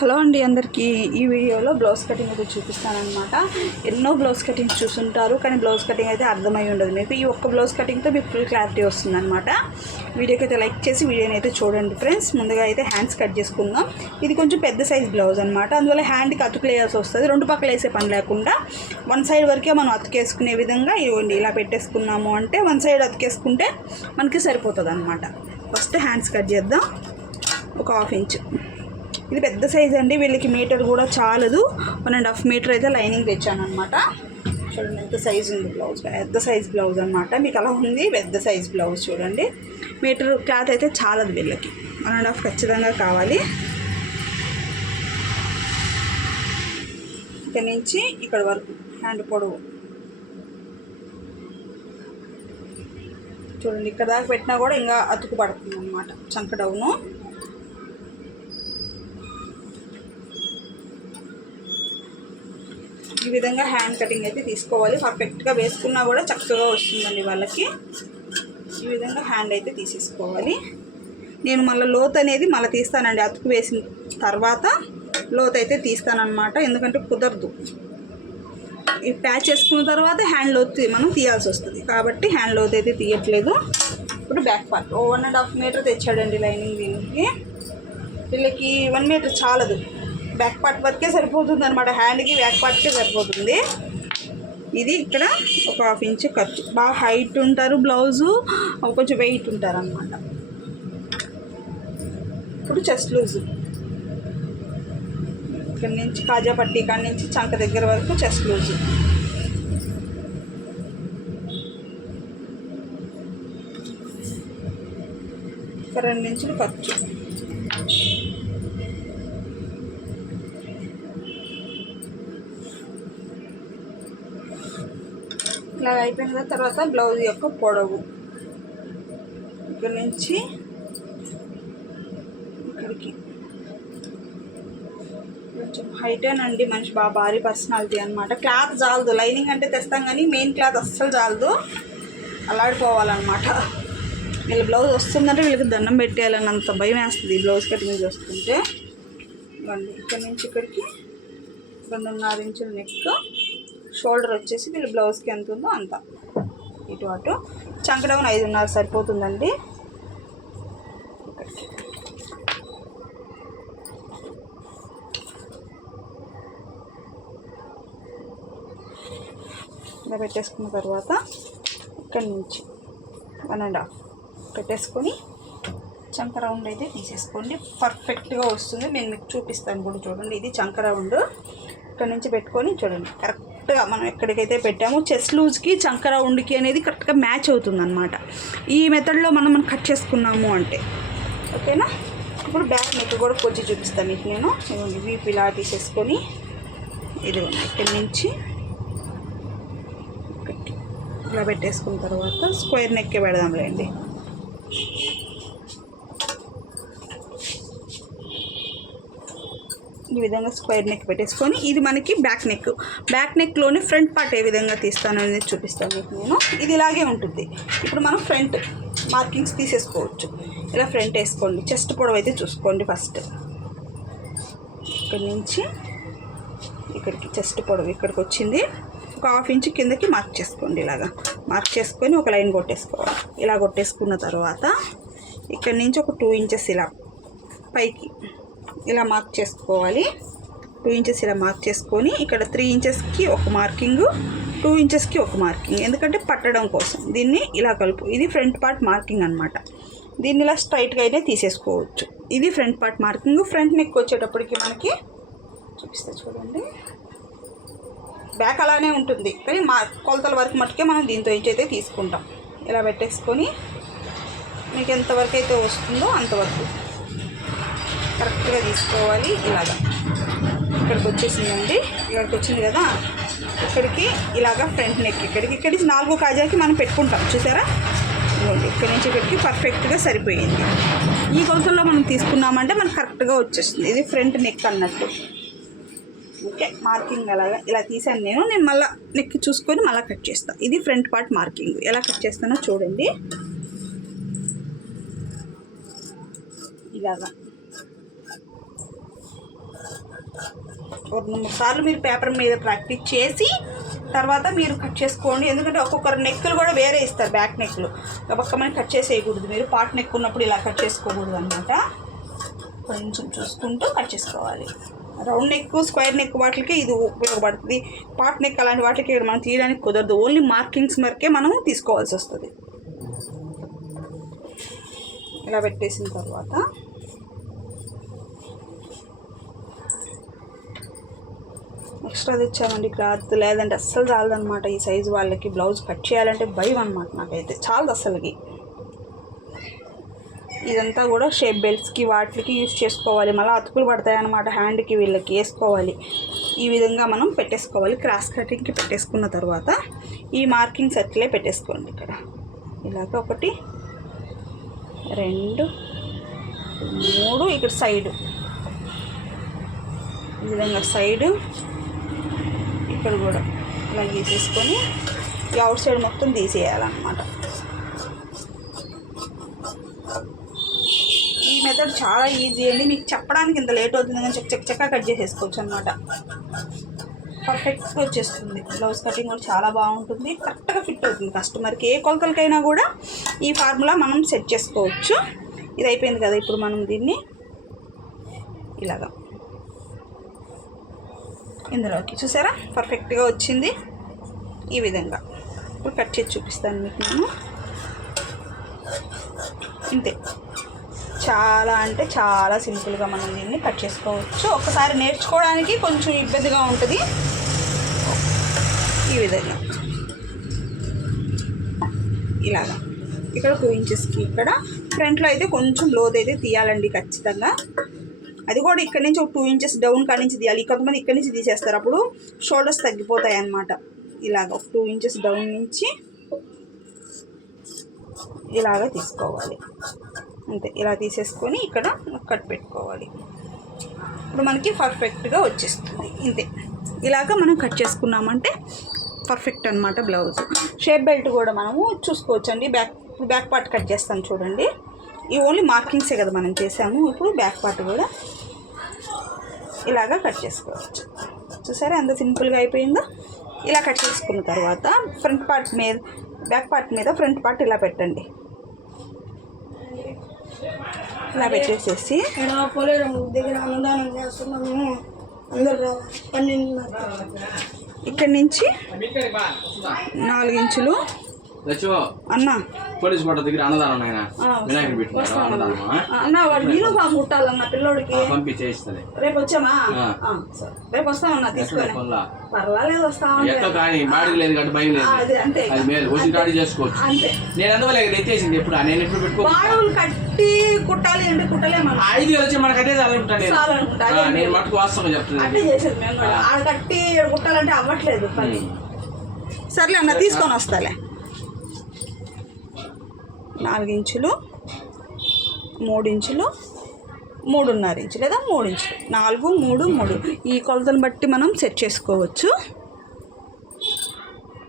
Hello అండి అందరికీ. ఈ వీడియోలో బ్లౌజ్ కటింగ్ అయితే చూపిస్తానమాట ఎన్నో బ్లౌజ్ కటింగ్స్ చూస్తుంటారు కానీ బ్లౌజ్ కటింగ్ అయితే అర్థమై ఉండదు. మీకు ఈ ఒక్క బ్లౌజ్ కటింగ్తో మీకు ఫుల్ క్లారిటీ వస్తుందన్నమాట. వీడియోకి అయితే లైక్ చేసి వీడియోని అయితే చూడండి ఫ్రెండ్స్. ముందుగా అయితే హ్యాండ్స్ కట్ చేసుకుందాం. ఇది కొంచెం పెద్ద సైజ్ బ్లౌజ్ అనమాట అందువల్ల హ్యాండ్కి అతుకులేయాల్సి వస్తుంది. రెండు పక్కల వేసే పని లేకుండా వన్ సైడ్ వరకే మనం అతికేసుకునే విధంగా ఇవ్వండి ఇలా పెట్టేసుకున్నాము అంటే వన్ సైడ్ అతికేసుకుంటే మనకి సరిపోతుంది అనమాట ఫస్ట్ హ్యాండ్స్ కట్ చేద్దాం. ఒక హాఫ్ ఇంచ్. ఇది పెద్ద సైజ్ అండి. వీళ్ళకి మీటర్ కూడా చాలదు. వన్ అండ్ హాఫ్ మీటర్ అయితే లైనింగ్ తెచ్చాను అనమాట చూడండి ఎంత సైజ్ ఉంది బ్లౌజ్. పెద్ద సైజ్ బ్లౌజ్ అనమాట మీకు అలా ఉంది పెద్ద సైజ్ బ్లౌజ్ చూడండి. మీటర్ క్లాత్ అయితే చాలదు వీళ్ళకి. వన్ అండ్ హాఫ్ ఖచ్చితంగా కావాలి. ఇక్కడ నుంచి ఇక్కడ వరకు హ్యాండ్ పొడవు. చూడండి ఇక్కడ దాకా పెట్టినా కూడా ఇంకా అతుకు పడుతుంది అనమాట చంక డౌను. ఈ విధంగా హ్యాండ్ కటింగ్ అయితే తీసుకోవాలి. పర్ఫెక్ట్గా వేసుకున్నా కూడా చక్కగా వస్తుందండి వాళ్ళకి. ఈ విధంగా హ్యాండ్ అయితే తీసేసుకోవాలి. నేను మళ్ళీ లోత్ అనేది మళ్ళీ తీస్తానండి. అతుకు వేసిన తర్వాత లోత్ అయితే తీస్తానన్నమాట. ఎందుకంటే కుదరదు. ఈ ప్యాచ్ చేసుకున్న తర్వాత హ్యాండ్ లోత్ మనం తీయాల్సి వస్తుంది. కాబట్టి హ్యాండ్ లోత్ అయితే తీయట్లేదు. ఇప్పుడు బ్యాక్ పార్ట్ ఓ వన్ అండ్ హాఫ్ మీటర్ తెచ్చాడండి లైనింగ్ దీనికి. వీళ్ళకి వన్ మీటర్ చాలదు. బ్యాక్ పార్ట్ వరకే సరిపోతుంది అనమాట హ్యాండ్కి బ్యాక్ పార్ట్కే సరిపోతుంది. ఇది ఇక్కడ ఒక హాఫ్ ఇంచ్ ఖర్చు బాగా హైట్ ఉంటారు బ్లౌజు కొంచెం వెయిట్ ఉంటారు అనమాట ఇప్పుడు చెస్ట్ లూజ్. ఇక్కడ నుంచి కాజాపట్టి ఇక్కడ నుంచి చంక దగ్గర వరకు చెస్ట్ లూజ్. ఇక్కడ రెండు ఇంచులు ఖర్చు. ఇలా అయిపోయిన తర్వాత బ్లౌజ్ యొక్క పొడవు. ఇక్కడ నుంచి ఇక్కడికి. కొంచెం హైటేనండి మనిషి బాగా భారీ పర్సనాలిటీ అనమాట క్లాత్ చాలదు లైనింగ్ అంటే తెస్తాం కానీ మెయిన్ క్లాత్ అస్సలు చాలదు అలాడిపోవాలన్నమాట వీళ్ళ బ్లౌజ్ వస్తుందంటే వీళ్ళకి దండం పెట్టేయాలన్నంత భయం వేస్తుంది ఈ బ్లౌజ్ కటింగ్ చూస్తుంటే ఇవ్వండి ఇక్కడ నుంచి ఇక్కడికి రెండున్నర ఇంచుల నెక్ షోల్డర్ వచ్చేసి మీరు బ్లౌజ్కి ఎంత ఉందో అంత. ఇటు అటు. చంకడౌన్ ఐదున్నర సరిపోతుందండి. ఇలా పెట్టేసుకున్న తర్వాత ఇక్కడి నుంచి వన్ అండ్ హాఫ్ పెట్టేసుకొని చంక రౌండ్ అయితే తీసేసుకోండి. పర్ఫెక్ట్గా వస్తుంది. నేను మీకు చూపిస్తాను కూడా చూడండి. ఇది చంక రౌండ్. ఇక్కడ నుంచి పెట్టుకొని చూడండి. కరెక్ట్ కరెక్ట్గా మనం ఎక్కడికైతే పెట్టామో చెస్ట్ లూజ్కి చంక రౌండ్కి అనేది కరెక్ట్గా మ్యాచ్ అవుతుంది అనమాట ఈ మెథడ్లో మనం మనం కట్ చేసుకున్నాము అంటే. ఓకేనా? ఇప్పుడు బ్యాక్ నెక్ కూడా కొంచెం చూపిస్తాను మీకు నేను. ఇదిగోండి వీపు ఇలా తీసేసుకొని ఇది ఇక్కడి నుంచి ఇలా పెట్టేసుకున్న తర్వాత స్క్వేర్ నెక్కే పెడదాంలేండి ఈ విధంగా స్క్వేర్ నెక్ పెట్టేసుకొని ఇది మనకి బ్యాక్ నెక్. బ్యాక్ నెక్లోనే ఫ్రంట్ పార్ట్ ఏ విధంగా తీస్తాను అనేది చూపిస్తాను మీకు నేను. ఇది ఇలాగే ఉంటుంది. ఇప్పుడు మనం ఫ్రంట్ మార్కింగ్స్ తీసేసుకోవచ్చు. ఇలా ఫ్రంట్ వేసుకోండి. చెస్ట్ పొడవు అయితే చూసుకోండి ఫస్ట్. ఇక్కడి నుంచి ఇక్కడికి చెస్ట్ పొడవు ఇక్కడికి వచ్చింది. ఒక హాఫ్ ఇంచ్ కిందకి మార్క్ చేసుకోండి ఇలాగా. మార్క్ చేసుకొని ఒక లైన్ కొట్టేసుకోవాలి. ఇలా కొట్టేసుకున్న తర్వాత ఇక్కడ నుంచి ఒక టూ ఇంచెస్ ఇలా పైకి ఇలా మార్క్ చేసుకోవాలి. టూ ఇంచెస్ ఇలా మార్క్ చేసుకొని ఇక్కడ త్రీ ఇంచెస్కి ఒక మార్కింగ్ టూ ఇంచెస్కి ఒక మార్కింగ్ ఎందుకంటే పట్టడం కోసం దీన్ని ఇలా కలుపు. ఇది ఫ్రంట్ పార్ట్ మార్కింగ్ అనమాట దీన్ని ఇలా స్ట్రైట్గా అయితే తీసేసుకోవచ్చు. ఇది front part marking front neck వచ్చేటప్పటికి మనకి చూపిస్తే చూడండి. బ్యాక్ అలానే ఉంటుంది. కానీ మా కొలతల వరకు మట్టుకే మనం దీంతో ఇంచి అయితే తీసుకుంటాం. ఇలా పెట్టేసుకొని మీకు ఎంతవరకు అయితే వస్తుందో అంతవరకు కరెక్ట్గా తీసుకోవాలి ఇలాగా. ఇక్కడికి వచ్చేసిందండి. ఇక్కడికి వచ్చింది కదా. ఇక్కడికి ఇలాగా ఫ్రంట్ నెక్ ఇక్కడికి ఇక్కడికి నాలుగు కాజాకి మనం పెట్టుకుంటాం. చూసారా? ఇదిగోండి ఇక్కడి నుంచి ఇక్కడికి పర్ఫెక్ట్గా సరిపోయింది. ఈ కొలతల్లో మనం తీసుకున్నామంటే మనకు కరెక్ట్గా వచ్చేస్తుంది. ఇది ఫ్రంట్ నెక్ అన్నట్టు. ఓకే మార్కింగ్ అలాగా. ఇలా తీసాను నేను. నేను మళ్ళీ నెక్ చూసుకొని మళ్ళీ కట్ చేస్తాను ఇది ఫ్రంట్ పార్ట్ మార్కింగ్. ఎలా కట్ చేస్తానో చూడండి. ఇలాగా. ఒక మూడు సార్లు మీరు పేపర్ మీద ప్రాక్టీస్ చేసి తర్వాత మీరు కట్ చేసుకోండి. ఎందుకంటే ఒక్కొక్కరు నెక్కులు కూడా వేరే ఇస్తారు బ్యాక్ నెక్లు గబక్కమని కట్ చేసేయకూడదు. మీరు పాట్ నెక్ ఉన్నప్పుడు ఇలా కట్ చేసుకోకూడదు అనమాట కొంచెం చూసుకుంటూ కట్ చేసుకోవాలి. రౌండ్ నెక్ స్క్వేర్ నెక్ వాటికి ఇది ఉపయోగపడుతుంది. పాట్ నెక్ అలాంటి వాటికి మనం తీయడానికి కుదరదు. ఓన్లీ మార్కింగ్స్ వరకే మనం తీసుకోవాల్సి వస్తుంది. ఇలా పెట్టేసిన తర్వాత ఎక్స్ట్రా తెచ్చామండి క్లాత్. లేదంటే అస్సలు చాలదనమాట ఈ సైజు వాళ్ళకి. బ్లౌజ్ కట్ చేయాలంటే భయం అనమాట నాకైతే. చాలదు అస్సలకి. ఇదంతా కూడా షేప్ బెల్ట్స్కి వాటికి యూజ్ చేసుకోవాలి. మళ్ళీ అతుకులు పడతాయన్నమాట హ్యాండ్కి వీళ్ళకి వేసుకోవాలి. ఈ విధంగా మనం పెట్టేసుకోవాలి. క్రాస్ కటింగ్కి పెట్టేసుకున్న తర్వాత ఈ మార్కింగ్స్ అట్లే పెట్టేసుకోండి ఇక్కడ. ఇలాగ ఒకటి రెండు మూడు ఇక్కడ సైడ్. ఈ విధంగా సైడు ఇక్కడ కూడా ఇలా గీసేసుకొని ఈ అవుట్ సైడ్ మొత్తం తీసేయాలన్నమాట. ఈ మెథడ్ చాలా ఈజీ అండి. మీకు చెప్పడానికి ఇంత లేట్ అవుతుంది కానీ చెక్ చెక్ చెక్క కట్ చేసేసుకోవచ్చు అనమాట పర్ఫెక్ట్గా వచ్చేస్తుంది. బ్లౌజ్ కటింగ్ కూడా చాలా బాగుంటుంది. కరెక్ట్గా ఫిట్ అవుతుంది కస్టమర్కి ఏ కొలతలకైనా కూడా ఈ ఫార్ములా మనం సెట్ చేసుకోవచ్చు. ఇది అయిపోయింది కదా ఇప్పుడు మనం దీన్ని ఇలాగా. ఇందులోకి చూసారా? పర్ఫెక్ట్గా వచ్చింది. ఈ విధంగా. ఇప్పుడు కట్ చేసి చూపిస్తాను మీకు నేను. ఇంతే. చాలా అంటే చాలా సింపుల్గా మనం దీన్ని కట్ చేసుకోవచ్చు. ఒకసారి నేర్చుకోవడానికి కొంచెం ఇబ్బందిగా ఉంటుంది. ఈ విధంగా. ఇలాగా. ఇక్కడ టూ ఇంచెస్కి ఇక్కడ. ఫ్రంట్లో అయితే కొంచెం లోత్ అయితే తీయాలండి ఖచ్చితంగా. అది కూడా ఇక్కడ నుంచి ఒక టూ ఇంచెస్ డౌన్ కాడి నుంచి తీయాలి. కొంతమంది ఇక్కడ నుంచి తీసేస్తారు. అప్పుడు షోల్డర్స్ తగ్గిపోతాయి అన్నమాట. ఇలాగ ఒక టూ ఇంచెస్ డౌన్ నుంచి ఇలాగ తీసుకోవాలి. అంతే ఇలా తీసేసుకొని ఇక్కడ కట్ పెట్టుకోవాలి. ఇప్పుడు మనకి పర్ఫెక్ట్గా వచ్చేస్తుంది. ఇంతే. ఇలాగ మనం కట్ చేసుకున్నామంటే పర్ఫెక్ట్ అనమాట బ్లౌజ్. షేప్ బెల్ట్ కూడా మనము చూసుకోవచ్చండి. బ్యాక్ బ్యాక్ పార్ట్ కట్ చేస్తాను చూడండి. ఈ ఓన్లీ మార్కింగ్సే కదా మనం చేసాము. ఇప్పుడు బ్యాక్ పార్ట్ కూడా ఇలాగా కట్ చేసుకోవచ్చు. చూసారా ఎంత సింపుల్గా అయిపోయిందో? ఇలా కట్ చేసుకున్న తర్వాత ఫ్రంట్ పార్ట్ మీద బ్యాక్ పార్ట్ మీద ఫ్రంట్ పార్ట్ ఇలా పెట్టండి. ఇలా పెట్టేసేసి దగ్గర చేస్తున్నాము. అందరూ ఇక్కడి నుంచి నాలుగు ఇంచులు అన్న పోలీస్ కోట దగ్గర అన్నదానం ఆయన వినాయకుడు పెట్టినారు. అన్నదానమా? అన్న వాడు యూనిఫామ్ కుట్టాలన్న పిల్లోడికి. పంపి చేయిస్తుంది రేపు వచ్చామా. రేపు వస్తామన్నా తీసుకొని. పర్వాలేదు వస్తామంటే ఎట్టో కానీ బాడికి లేదు కాబట్టి భయం లేదు. అది మేలు. వచ్చి గాడి చేసుకోవచ్చు. నేను అందువల్ల ఎత్తేసింది ఎప్పుడు? నేను ఎప్పుడు పెట్టుకో బాడుగులు కట్టి కుట్టాలి అంటే కుట్టలేమన్నా? ఐదు వేలు వచ్చి మనకు అదే చాలనుకుంటాను నేను. మట్టుకు వాస్తవం చెప్తున్నాను అట్టే చేసేది మేము ఆడ కట్టి కుట్టాలంటే అవ్వట్లేదు పని. సర్లే అన్న తీసుకొని వస్తాలే. నాలుగు ఇంచులు మూడు ఇంచులు మూడున్నర ఇంచు లేదా మూడు ఇంచులు నాలుగు మూడు మూడు. ఈ కొలతను బట్టి మనం సెట్ చేసుకోవచ్చు.